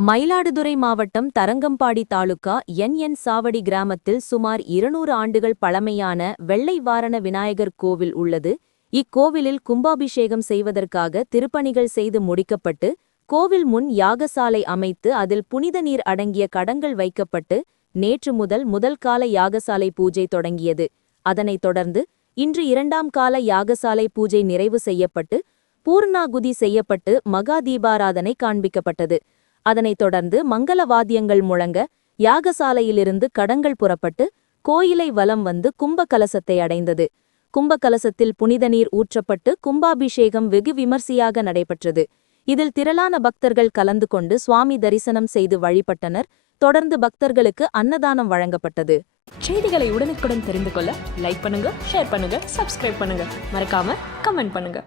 மயிலாடுதுறை மாவட்டம் தரங்கம்பாடி தாலுகா என். என். சாவடி கிராமத்தில் சுமார் இருநூறு ஆண்டுகள் பழமையான வெள்ளை வாரண விநாயகர் கோவில் உள்ளது. இக்கோவிலில் கும்பாபிஷேகம் செய்வதற்காக திருப்பணிகள் செய்து முடிக்கப்பட்டு கோவில் முன் யாகசாலை அமைத்து அதில் புனித நீர் அடங்கிய கடங்கள் வைக்கப்பட்டு நேற்று முதல் முதல் கால யாகசாலை பூஜை தொடங்கியது. அதனைத் தொடர்ந்து இன்று இரண்டாம் கால யாகசாலை பூஜை நிறைவு செய்யப்பட்டு பூர்ணாகுதி செய்யப்பட்டு மகா தீபாராதனை காண்பிக்கப்பட்டது. அதனைத் தொடர்ந்து மங்கள வாத்தியங்கள் முழங்க யாகசாலையிலிருந்து கடங்கள் புறப்பட்டு கோயிலை வலம் வந்து கும்ப கலசத்தை அடைந்தது. கும்ப கலசத்தில் புனித நீர் ஊற்றப்பட்டு கும்பாபிஷேகம் வெகு விமர்சையாக நடைபெற்றது. இதில் திரளான பக்தர்கள் கலந்து கொண்டு சுவாமி தரிசனம் செய்து வழிபட்டனர். தொடர்ந்து பக்தர்களுக்கு அன்னதானம் வழங்கப்பட்டது. செய்திகளை உடனுக்குடன் தெரிந்து கொள்ள லைக் பண்ணுங்க ஷேர் பண்ணுங்க சப்ஸ்கிரைப் பண்ணுங்க. மறக்காம கமெண்ட் பண்ணுங்க.